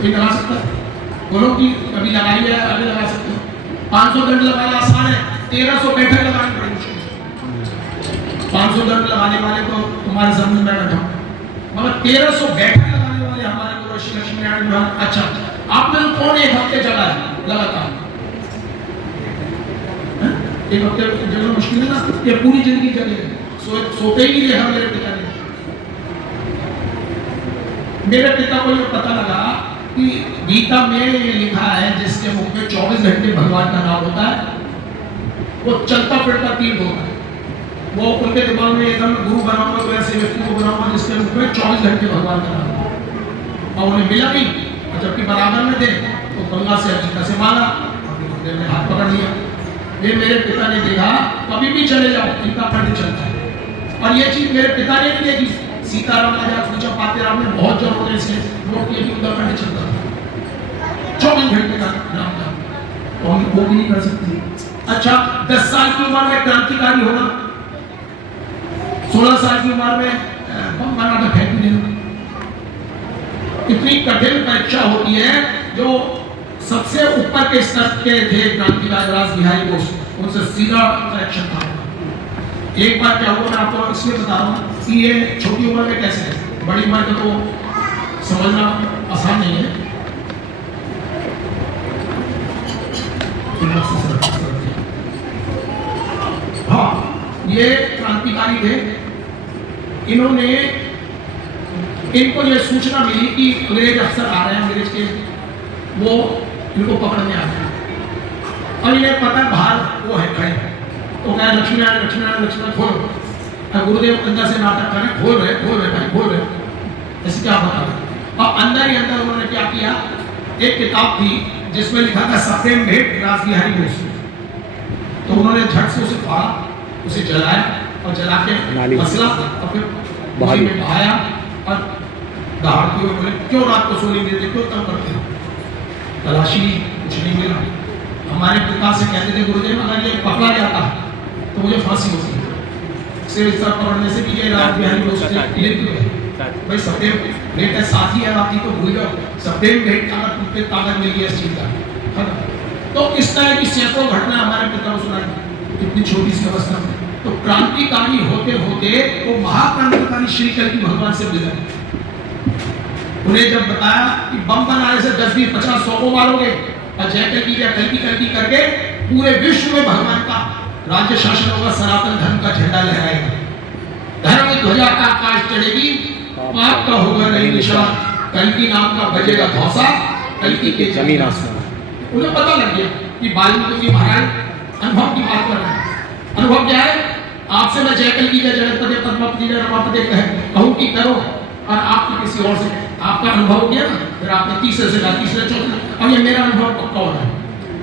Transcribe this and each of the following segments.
कोई लगा सकता है? बोलो कि कभी लगाई है, अभी लगा सकते हो। 500 दंड लगाना आसान है, 1300 बैठक लगानी बड़ी मुश्किल है। 500 दंड लगाने वाले तो तुम्हारे सामने मैं बैठा हूं, मगर 1300 बैठक लगाने वाले हमारे गुरु श्री लक्ष्मी नारायण भगवान। अच्छा, आपने कौन एक हफ्ते जगह है लगातार? एक हफ्ते जगह मुश्किल है ना, ये पूरी जिंदगी जगह सोते ही नहीं देखा मेरे पिता ने। मेरे पिता को ये पता लगा कि गीता में ये लिखा है जिसके मुख में 24 घंटे भगवान का नाम होता है वो चलता फिरता तीर्थ होता है। वो उनके दिमाग में एकदम गुरु बनाऊंगा तो ऐसे व्यक्ति को बनाऊंगा जिसके मुख में 24 घंटे भगवान का नाम होता, और उन्हें मिला नहीं, और जबकि बराबर में थे तो गंगा से अर्जिता से मांगा, ने हाथ पकड़ लिया। ये मेरे पिता ने देखा, कभी भी चले जाओ इनका फंड चलता है। और ये चीज मेरे पिता ने भी देखी, सीताराम राजा पूजा पाते राम ने बहुत जोर होने से लोग ये भी उनका फंड चलता था 24 घंटे का नाम था, तो हम वो भी नहीं कर सकते। अच्छा, 10 साल की उम्र में क्रांतिकारी होना, 16 साल की उम्र में बम बना के फेंक देना, इतनी कठिन परीक्षा होती है। जो सबसे ऊपर के स्तर के थे क्रांतिकारी राज बिहारी बोस, उनसे सीधा कनेक्शन था। एक बार क्या हुआ, मैं आपको इसलिए बता रहा हूँ कि ये छोटी उम्र में कैसे है, बड़ी उम्र का तो समझना आसान नहीं है। हाँ, ये क्रांतिकारी थे, इन्होंने, इनको ये सूचना मिली कि अंग्रेज अफसर आ रहे हैं, अंग्रेज के, वो इनको पकड़ने आ रहे हैं, और इन्हें पता बाहर वो है खड़े, तो कहा लक्ष्मीनारायण लक्ष्मीनारायण लक्ष्मीनारायण खोलो। गुरुदेव अंदर से नाटक करें, खोल रहे भाई खोल रहे, ऐसे क्या बता रहे। और अंदर ही अंदर उन्होंने क्या किया, एक किताब थी जिसमें लिखा था सप्रेम भेंट राज बिहारी बोस, तो उन्होंने झट से उसे फाड़ा, उसे जलाया, और जला के मसला और फिर पानी में बहाया, और दहाड़ते हुए बोले क्यों रात को सोने देते, क्यों तंग करते हो? तलाशी कुछ नहीं मिला। हमारे पिता से कहते थे गुरुदेव अगर ये पकड़ा जाता तो मुझे फांसी होती है, सिर्फ इस तरह पकड़ने से कि ये राज बिहारी बोस से भाई सप्रेम भेंट है, साथी है राती तो भूल जाओ, सप्रेम भेंट का अगर तुम पे ताकत मिली है इस चीज का। तो इस तरह की सैकड़ों घटना हमारे पिता को सुनाई इतनी छोटी सी अवस्था में। तो क्रांतिकारी होते होते वो महाक्रांतिकारी श्री कल की भगवान से मिल गए। उन्हें जब बताया कि बम बनाने से 10 20 50 100 को मारोगे, और जय कल की करके पूरे विश्व में भगवान का राज्य शासन होगा, सनातन धर्म का झंडा लहराएगा, धर्म की ध्वजा का आकाश चढ़ेगी, पाप का होगा नहीं निशान, कल्कि नाम का बजेगा धौसा, कल्कि के जमीन आसमान। उन्हें पता लग गया कि वाल्मीकि महाराज अनुभव की बात कर रहे हैं। अनुभव क्या है? आपसे मैं जय कल्कि का जगतपते पद्मावती रमापते कहूं कि करो, और आपके किसी और से आपका अनुभव किया ना, फिर आपने तीसरे से कहा, तीसरे चौथे, और ये मेरा अनुभव पक्का हो रहा है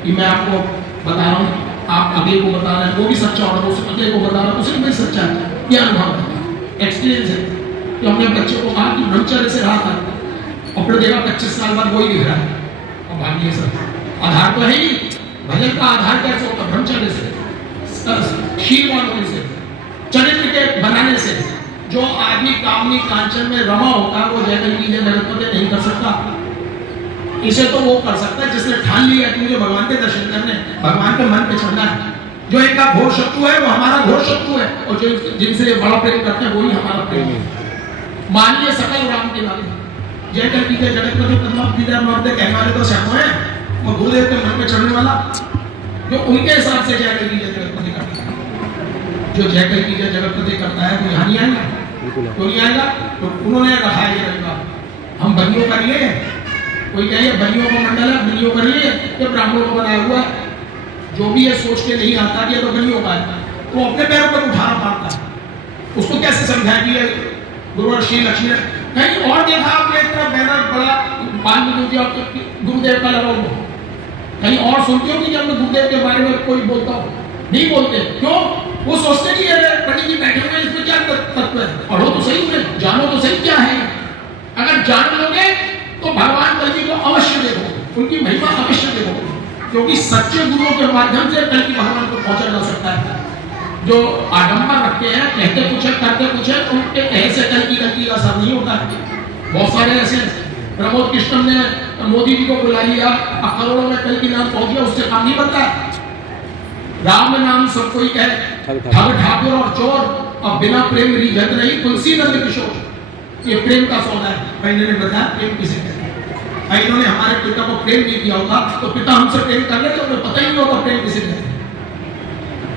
कि मैं आपको बता रहा हूँ, आप अगले को बता रहे हैं, वो भी सच्चा हो रहा है, उसे अगले को बता रहा है, उसे भी सच्चा है। ये अनुभव है, एक्सपीरियंस है। कि हमने बच्चे को कहा कि ब्रह्मचर्य से रहा था, और फिर देखा 25 साल बाद वही दिख रहा है, और भाग्य सब आधार तो है ही, भजन का आधार कैसे होता? ब्रह्मचर्य से, शीलवान होने से, चरित्र के बनाने से। जो आदमी कामनी कांचन में रमा होता है वो जयकल की जगतपते नहीं कर सकता। इसे तो वो कर सकता है जिसने ठान लिया कि मुझे भगवान के दर्शन करने, भगवान के मन पे चढ़ना है। जो इनका घोर शत्रु है वो हमारा घोर शत्रु है, और जो जिनसे बड़ा प्रेम करते हैं वही हमारा प्रेम है। मानिए सकल राम के नाम जयकल की जगतपति पद्मावती कहने वाले तो सैकड़ों हैं, और गुरुदेव के मन पे चढ़ने वाला जो उनके हिसाब से जयकल की जगतपति करता है, जो जयकल की जगतपति करता है वो यहाँ नहीं आएगा, तो नहीं आएगा। तो उन्होंने रखा है ये रंगा, हम बलियों का लिए, कोई कहे बलियों का मंडल है, बलियों का लिए, ये ब्राह्मणों को बनाया हुआ है। जो भी ये सोच के नहीं आता कि ये तो बलियों का है, तो अपने पैरों पर उठाना पड़ता है। उसको कैसे समझाया कि गुरु श्री लक्ष्मी कहीं और देखा आपने इतना बैनर बड़ा गुरुदेव का लगा हुआ, कहीं और सुनते हो कि जब मैं गुरुदेव के बारे में कोई बोलता हूँ? नहीं बोलते। क्यों? वो सोचते कि अरे पंडित जी बैठे हुए इसमें क्या तत्व है, पढ़ो तो सही है, जानो तो सही क्या है। अगर जान लोगे तो भगवान कल को अवश्य देखो, उनकी महिमा अवश्य देखो, क्योंकि सच्चे गुरुओं के माध्यम से कल की भगवान को पहुंचा जा सकता है। जो आडंबर रखते हैं, कहते कुछ है करते कुछ है, उनके कहे से कल की का असर नहीं होता है। बहुत सारे ऐसे प्रमोद कृष्णन ने मोदी जी को बुला लिया, अब करोड़ों में कल की नाम पहुंच गया, उससे काम नहीं बनता है। राम नाम सब कोई कहे, ठग ठाकुर और चोर, अब बिना प्रेम रिझत नहीं तुलसी नंद किशोर। ये प्रेम का सौदा है। भाई ने बताया प्रेम किसे कहते हैं। इन्होंने हमारे पिता को प्रेम नहीं किया होगा तो पिता हमसे प्रेम कर ले तो उन्हें पता ही नहीं होगा प्रेम किसे कहते हैं।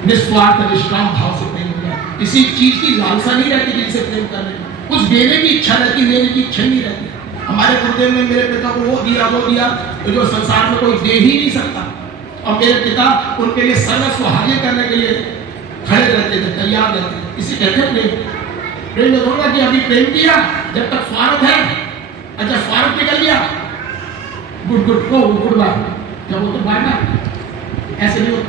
निस्वार्थ निष्काम भाव से प्रेम किया, किसी चीज की लालसा नहीं रहती जिनसे प्रेम करने, कुछ देने की इच्छा रहती, लेने की इच्छा नहीं रहती। हमारे गुरुदेव ने मेरे पिता को वो दिया तो जो संसार में कोई दे ही नहीं सकता, और मेरे पिता उनके लिए सर्वस्व हाजिर करने के लिए खड़े रहते थे, तैयार रहते थे। इसी कहते हैं प्रेम। प्रेम में बोलना कि अभी प्रेम किया, जब तक स्वार्थ है, अच्छा स्वार्थ निकल गया, गुड गुड को गुड बाय, जब वो तो बाय ना, ऐसे नहीं होता।